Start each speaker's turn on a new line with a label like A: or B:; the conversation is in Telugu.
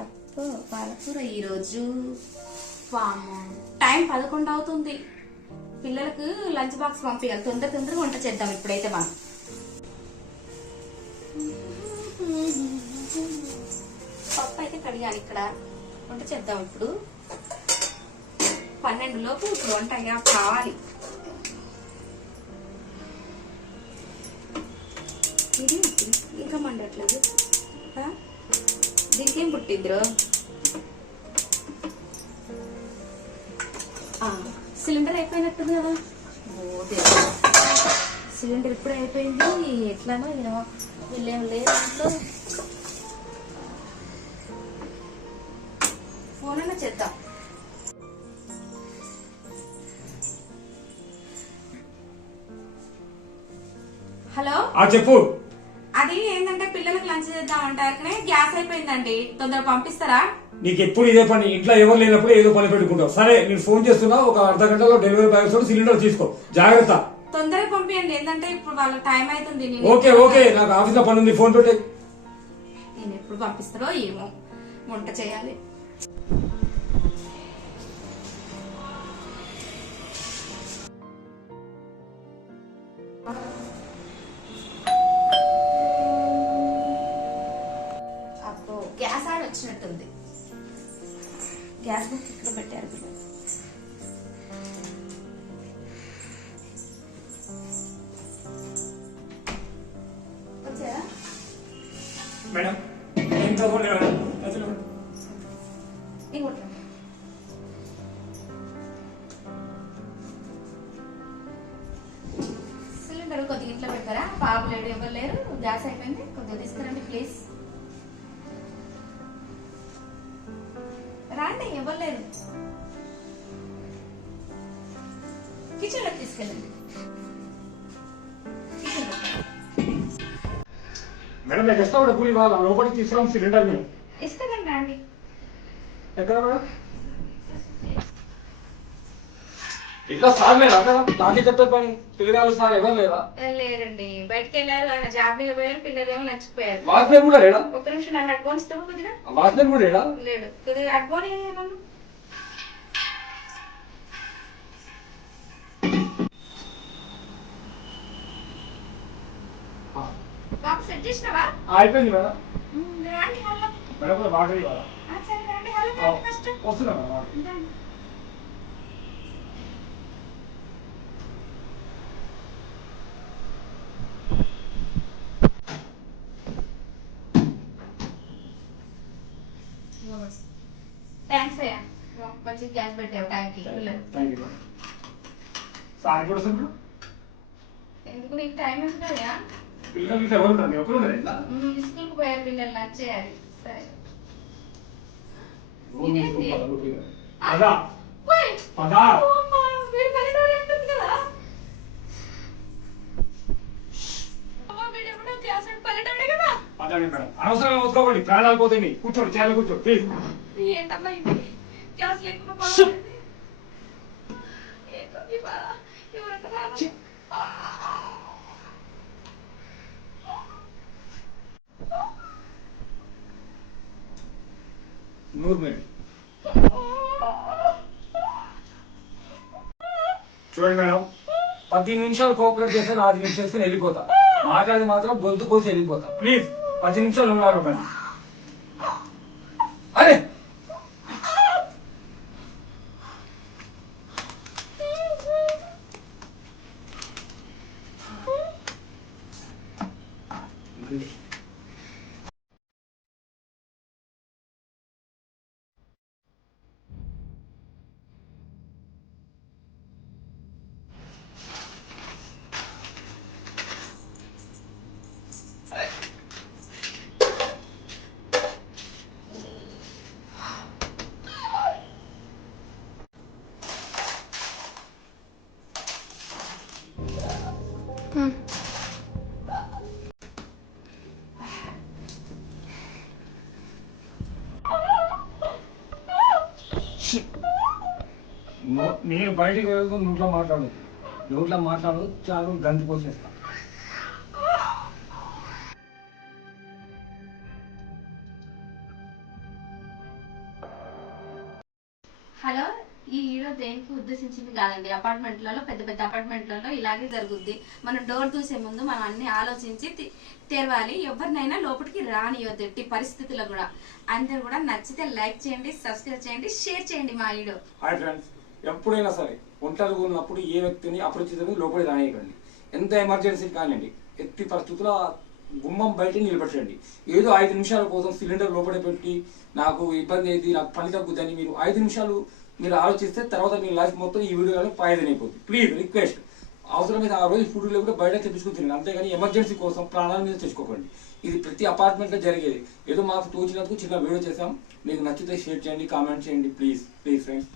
A: అప్పు పాలకూర ఈరోజు టైం పదకొండు అవుతుంది. పిల్లలకు లంచ్ బాక్స్ పంపించాలి తొందర తొందరగా వంట చేద్దాం ఇప్పుడైతే మనం. పప్పు అయితే కడిగాలి ఇక్కడ. వంట చేద్దాం ఇప్పుడు. పన్నెండు లోపు ఇప్పుడు వంట అయ్యా కావాలి. ఇది ఇంకా మండట్లేదు. ఏం పుట్టిద్రు సిలిండర్ అయిపోయినట్టుంది కదా. సిలిండర్ ఇప్పుడు అయిపోయింది. ఎట్లానో ఏమో. వీళ్ళేం ఇంట్లో. ఫోన్ అయినా చేద్దాం. హలో?
B: చెప్పు.
A: అది లంచ్ చేద్దాం గ్యాస్ అయిపోయిందండి. తొందర పంపిస్తారా?
B: నీకు ఎప్పుడు ఇదే పని? ఇంట్లో ఎవరు లేనప్పుడు ఏదో పని పెట్టుకుంటావు. సరే నేను ఫోన్ చేస్తున్నా. ఒక అర్ధ గంటలో డెలివరీ బాయ్ వస్తాడు. సిలిండర్ తీసుకో. జాగ్రత్త.
A: తొందరగా పంపించండి ఏంటంటే ఇప్పుడు వాళ్ళ టైం అవుతుంది. నేను
B: ఓకే ఓకే. నాకు ఆఫీస్లో పని ఉంది. ఫోన్ పెట్టే
A: నేను ఎప్పుడు పంపిస్తారో ఏమో. వంట చేయాలి. వచ్చినట్టుంది. గ్యాస్ బుక్ ఇక్కడ పెట్టారు
B: మేడం
A: సిలిండర్ కొద్దిగా ఇంట్లో పెడతారా బాబు లేడు ఎవరు లేరు. గ్యాస్ అయిపోయింది. కొద్దిగా తీసుకురండి ప్లీజ్. ఎవరు లేరు కిచెన్లోకి తీసుకెళ్ళండి.
B: మేడం నాకు ఇష్టం డబ్బులు ఇవ్వాలి లోపలికి తీసుకురాం సిలిండర్
A: ఇస్తానండి
B: ఎక్కడ మేడం? ఇట్లా సార్ లేదా? అక్కడ దానికి చెప్తే పని సార్ ఎవరు లేదా?
A: లేరండి బయటకు వెళ్ళారు ఆయన జాబ్ మీద పోయారు పిల్లలేమో నచ్చిపోయారు.
B: వాచ్మెన్ కూడా లేడా
A: ఒక్క నిమిషం నన్ను అడ్వాన్స్ ఇస్తావు కొద్దిగా.
B: వాచ్మెన్ కూడా లేడా
A: లేడు కొద్దిగా అడ్వాన్ నన్ను.
B: ఆ,
A: బాబు సెట్ చేసినావా?
B: అయిపోయింది మేడం.
A: రండి హలో.
B: మేడం కూడా వాటర్ ఇవ్వాలా?
A: ఆ, సరే రండి హలో
B: ఆ,
A: రండి ఫస్ట్
B: వస్తున్నా మేడం వాటర్.
A: రండి. థ్యాంక్స్ అయ్యా మంచి గ్యాస్ పెట్టావు.
B: మేడం సార్ కూడా వస్తుంది
A: ఎందుకు నీకు టైం ఉంటుందా?
B: పిల్లలు ఇట్లా ఎవరు ఇలా
A: స్కూల్కి పోయారు పిల్లలు లంచ్ చేయాలి. సరే.
B: పదా. అనవసరంగా వసుకోకండి ప్రాణాలు పోతాయి. కూర్చోండి చాలా కూర్చోండి.
A: ఏంటమ్మా ఇది? గ్యాస్ లేకుండా బాగుంది. ఏంటో ఈ బాధ. ఎవరన్నా రారా?
B: నూరు మేడం చూడండి మేడం పది నిమిషాలు కోఆపరేట్ చేస్తే నాలుగు నిమిషాలు చేస్తే నేను వెళ్ళిపోతా మాట్లాడి మాత్రం గొంతు కోసి వెళ్ళిపోతా ప్లీజ్ పది నిమిషాలు ఉన్నారు మేడం うん。నేను బయటికి వెళ్ళదు నోట్లో మాట్లాడు నోట్లో మాట్లాడు చాలు గంతి పోసేస్తా.
A: దేనికి ఉద్దేశించింది కాదండి. అపార్ట్మెంట్లలో పెద్ద పెద్ద అపార్ట్మెంట్లలో ఇలాగే జరుగుద్ది. మనం డోర్ చూసే ముందు మనం అన్ని ఆలోచించి తెరవాలి. ఎవరినైనా లోపలికి రానియొద్దు ఎట్టి పరిస్థితుల్లో కూడా. అందరు కూడా నచ్చితే లైక్ చేయండి సబ్స్క్రైబ్ చేయండి షేర్ చేయండి మా వీడియో.
B: Hi friends. ఎప్పుడైనా సరే ఒంటరిగా ఉన్నప్పుడు ఏ వ్యక్తిని అపరిచితుని లోపలికి రానియకండి. ఎంత ఎమర్జెన్సీ కానివ్వండి ఎట్టి పరిస్థితుల్లో గుమ్మం బయట నిలబెట్టండి. ఏదో ఐదు నిమిషాల కోసం సిలిండర్ లోపల పెట్టి నాకు ఇబ్బంది అయింది నాకు పని తగ్గుద్దని మీరు ఐదు నిమిషాలు మీరు ఆలోచిస్తే తర్వాత మీ లైఫ్ మొత్తం ఈ వీడియోలో పాయిజన్ అయిపోతుంది ప్లీజ్ రిక్వెస్ట్ అవసరమైతే ఆ రోజు ఫుడ్ లేకుండా బయట తెప్పించుకుని తినండి. అంతేగాని ఎమర్జెన్సీ కోసం ప్రాణాల మీద తెచ్చుకోకండి. ఇది ప్రతి అపార్ట్మెంట్లో జరిగేది. ఏదో మాకు తోచినందుకు చిన్న వీడియో చేసాం మీకు నచ్చితే షేర్ చేయండి కామెంట్ చేయండి. Please please friends